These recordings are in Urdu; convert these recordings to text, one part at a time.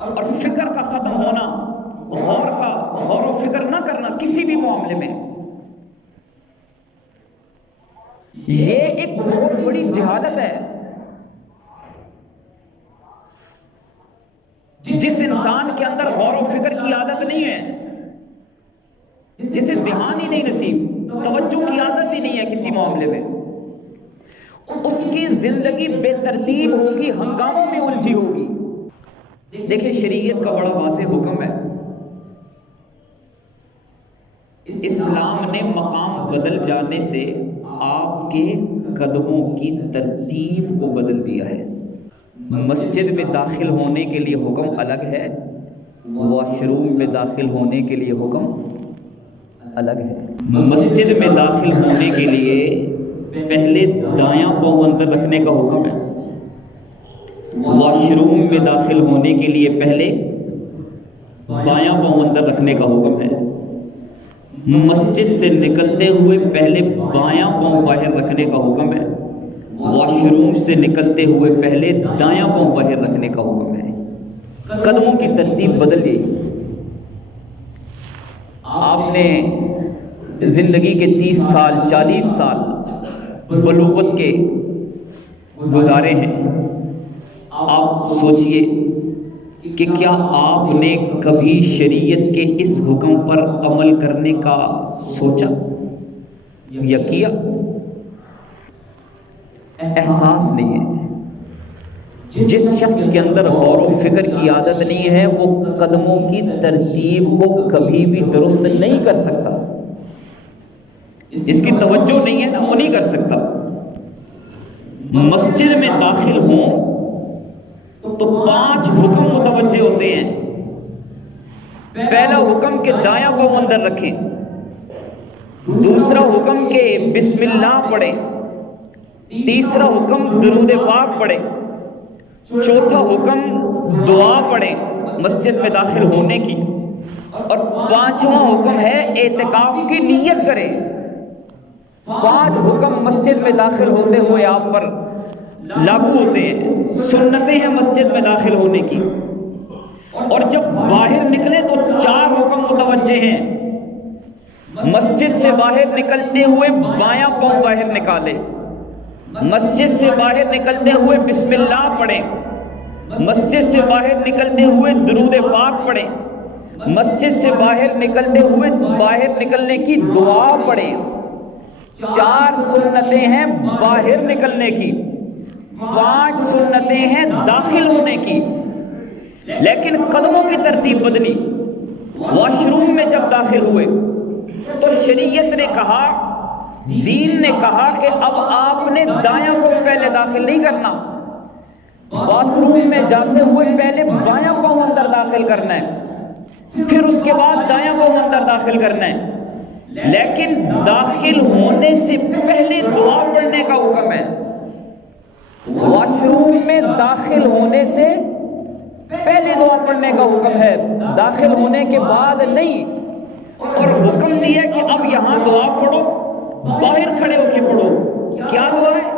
اور فکر کا ختم ہونا، غور و فکر نہ کرنا کسی بھی معاملے میں، یہ ایک بہت بڑی جہالت ہے۔ جس انسان کے اندر غور و فکر کی عادت نہیں ہے، جسے دھیان ہی نہیں نصیب، توجہ کی عادت ہی نہیں ہے کسی معاملے میں، اس کی زندگی بے ترتیب ہوگی، ہنگاموں میں الجھی ہوگی۔ دیکھیں شریعت کا بڑا واضح حکم ہے، اسلام نے مقام بدل جانے سے آپ کے قدموں کی ترتیب کو بدل دیا ہے۔ مسجد میں داخل ہونے کے لیے حکم الگ ہے، واش روم میں داخل ہونے کے لیے حکم الگ ہے۔ مسجد میں داخل ہونے کے لیے پہلے دایاں پاؤں اندر رکھنے کا حکم ہے، واش روم میں داخل ہونے کے لیے پہلے بایاں پاؤں اندر رکھنے کا حکم ہے، مسجد سے نکلتے ہوئے پہلے بایاں پاؤں باہر رکھنے کا حکم ہے، واش روم سے نکلتے ہوئے پہلے دایاں پاؤں باہر رکھنے کا حکم ہے۔ قدموں کی ترتیب بدل گئی۔ آپ نے زندگی کے 30 سال 40 سال بلوغت کے گزارے ہیں، آپ سوچئے کہ کیا آپ نے کبھی شریعت کے اس حکم پر عمل کرنے کا سوچا یا کیا؟ احساس نہیں ہے۔ جس شخص کے اندر غور و فکر کی عادت نہیں ہے وہ قدموں کی ترتیب کو کبھی بھی درست نہیں کر سکتا، اس کی توجہ نہیں ہے نا، وہ نہیں کر سکتا۔ مسجد میں داخل ہوں تو 5 حکم متوجہ ہوتے ہیں۔ پہلا حکم کہ دایاں پاؤں اندر رکھیں، دوسرا حکم کہ بسم اللہ پڑھیں، تیسرا حکم درود پاک پڑھیں، چوتھا حکم دعا پڑھیں مسجد میں داخل ہونے کی، اور 5واں حکم ہے اعتکاف کی نیت کریں۔ 5 حکم مسجد میں داخل ہوتے ہوئے آپ پر لاگو ہوتے ہیں، سنتیں ہیں مسجد میں داخل ہونے کی، اور جب باہر نکلیں تو 4 حکم متوجہ ہیں۔ مسجد سے باہر نکلتے ہوئے بایاں پاؤں باہر نکالیں، مسجد سے باہر نکلتے ہوئے بسم اللہ پڑھیں، مسجد سے باہر نکلتے ہوئے درود پاک پڑھیں، مسجد سے باہر نکلتے ہوئے باہر نکلنے کی دعا پڑھیں۔ 4 سنتیں ہیں باہر نکلنے کی، 5 سنتیں ہیں داخل ہونے کی، لیکن قدموں کی ترتیب بدلی۔ واش روم میں جب داخل ہوئے تو شریعت نے کہا، دین نے کہا کہ اب آپ نے دایاں پاؤں پہلے داخل نہیں کرنا، باتھ روم میں جاتے ہوئے پہلے بایاں پاؤں اندر داخل کرنا ہے، پھر اس کے بعد دایاں پاؤں اندر داخل کرنا ہے، لیکن داخل ہونے سے پہلے دعا پڑھنے کا حکم ہے۔ واش روم میں داخل ہونے سے پہلے دعا پڑھنے کا حکم ہے، داخل ہونے کے بعد نہیں، اور حکم دیا کہ اب یہاں دعا پڑھو، باہر کھڑے ہو کے پڑھو۔ کیا دعا ہے؟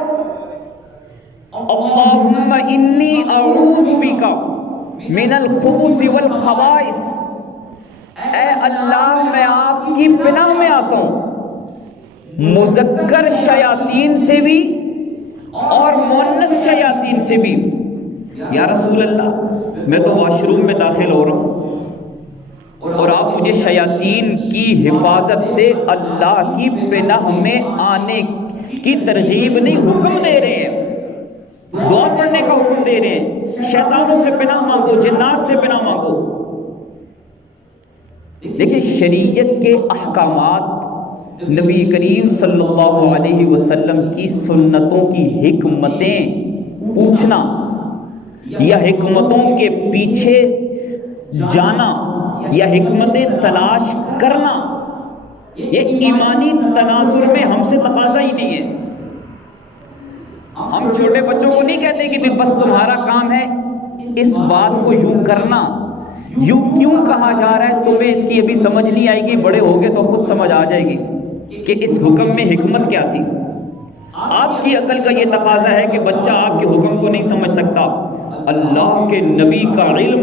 اللہم انی اعوذ بک من الخبث والخبائث، اے اللہ میں آپ کی پناہ میں آتا ہوں مذکر شیاطین سے بھی اور مؤنث شیاطین سے بھی۔ یا رسول اللہ میں تو واش روم میں داخل ہو رہا ہوں اور آپ مجھے شیاطین کی حفاظت سے اللہ کی پناہ میں آنے کی ترغیب نہیں، حکم دے رہے ہیں، دعا پڑھنے کا حکم دے رہے ہیں، شیطانوں سے پناہ مانگو، جنات سے پناہ مانگو۔ دیکھیں شریعت کے احکامات، نبی کریم صلی اللہ علیہ وسلم کی سنتوں کی حکمتیں پوچھنا یا حکمتوں کے پیچھے جانا یا حکمتیں تلاش کرنا، یہ ایمانی تناظر میں ہم سے تقاضا ہی نہیں ہے۔ ہم چھوٹے بچوں کو نہیں کہتے کہ بس تمہارا کام ہے اس بات کو یوں کرنا، یوں کیوں کہا جا رہا ہے تمہیں اس کی ابھی سمجھ نہیں آئے گی، بڑے ہوگے تو خود سمجھ آ جائے گی کہ اس حکم میں حکمت کیا تھی۔ آپ کی عقل کا یہ تقاضا ہے کہ بچہ آپ کے حکم کو نہیں سمجھ سکتا، اللہ کے نبی کا علم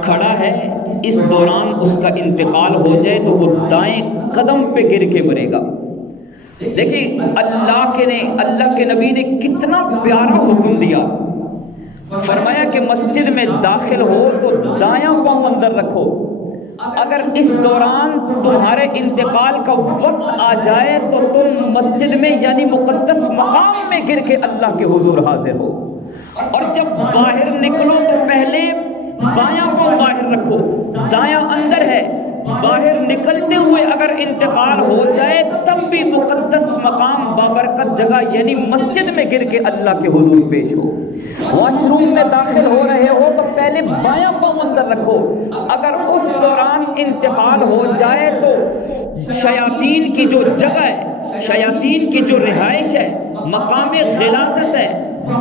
کھڑا ہے، اس دوران اس کا انتقال ہو جائے تو وہ دائیں قدم پہ گر کے مرے گا۔ دیکھیں اللہ کے نبی نے کتنا پیارا حکم دیا، فرمایا کہ مسجد میں داخل ہو تو دایاں پاؤں اندر رکھو، اگر اس دوران تمہارے انتقال کا وقت آ جائے تو تم مسجد میں یعنی مقدس مقام میں گر کے اللہ کے حضور حاضر ہو، اور جب باہر نکلو تو پہلے بایاں پاؤں باہر رکھو، دایاں اندر ہے، باہر نکلتے ہوئے اگر انتقال ہو جائے تب بھی مقدس مقام بابرکت جگہ یعنی مسجد میں گر کے اللہ کے حضور پیش ہو۔ واش روم میں داخل ہو رہے ہو تو پہلے بایاں پاؤں اندر رکھو، اگر اس دوران انتقال ہو جائے تو شیاطین کی جو جگہ ہے، شیاطین کی جو رہائش ہے، مقام غلاظت ہے،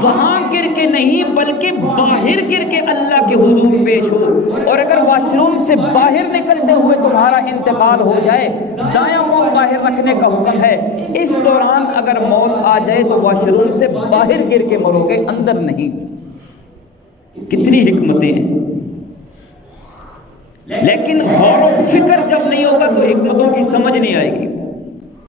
وہاں گر کے نہیں بلکہ باہر گر کے اللہ کے حضور پیش ہو۔ اور اگر واش روم سے باہر نکلتے ہوئے تمہارا انتقال ہو جائے، دایاں پاؤں باہر رکھنے کا حکم ہے، اس دوران اگر موت آ جائے تو واش روم سے باہر گر کے مرو گے، اندر نہیں۔ کتنی حکمتیں ہیں، لیکن غور و فکر جب نہیں ہوگا تو حکمتوں کی سمجھ نہیں آئے گی۔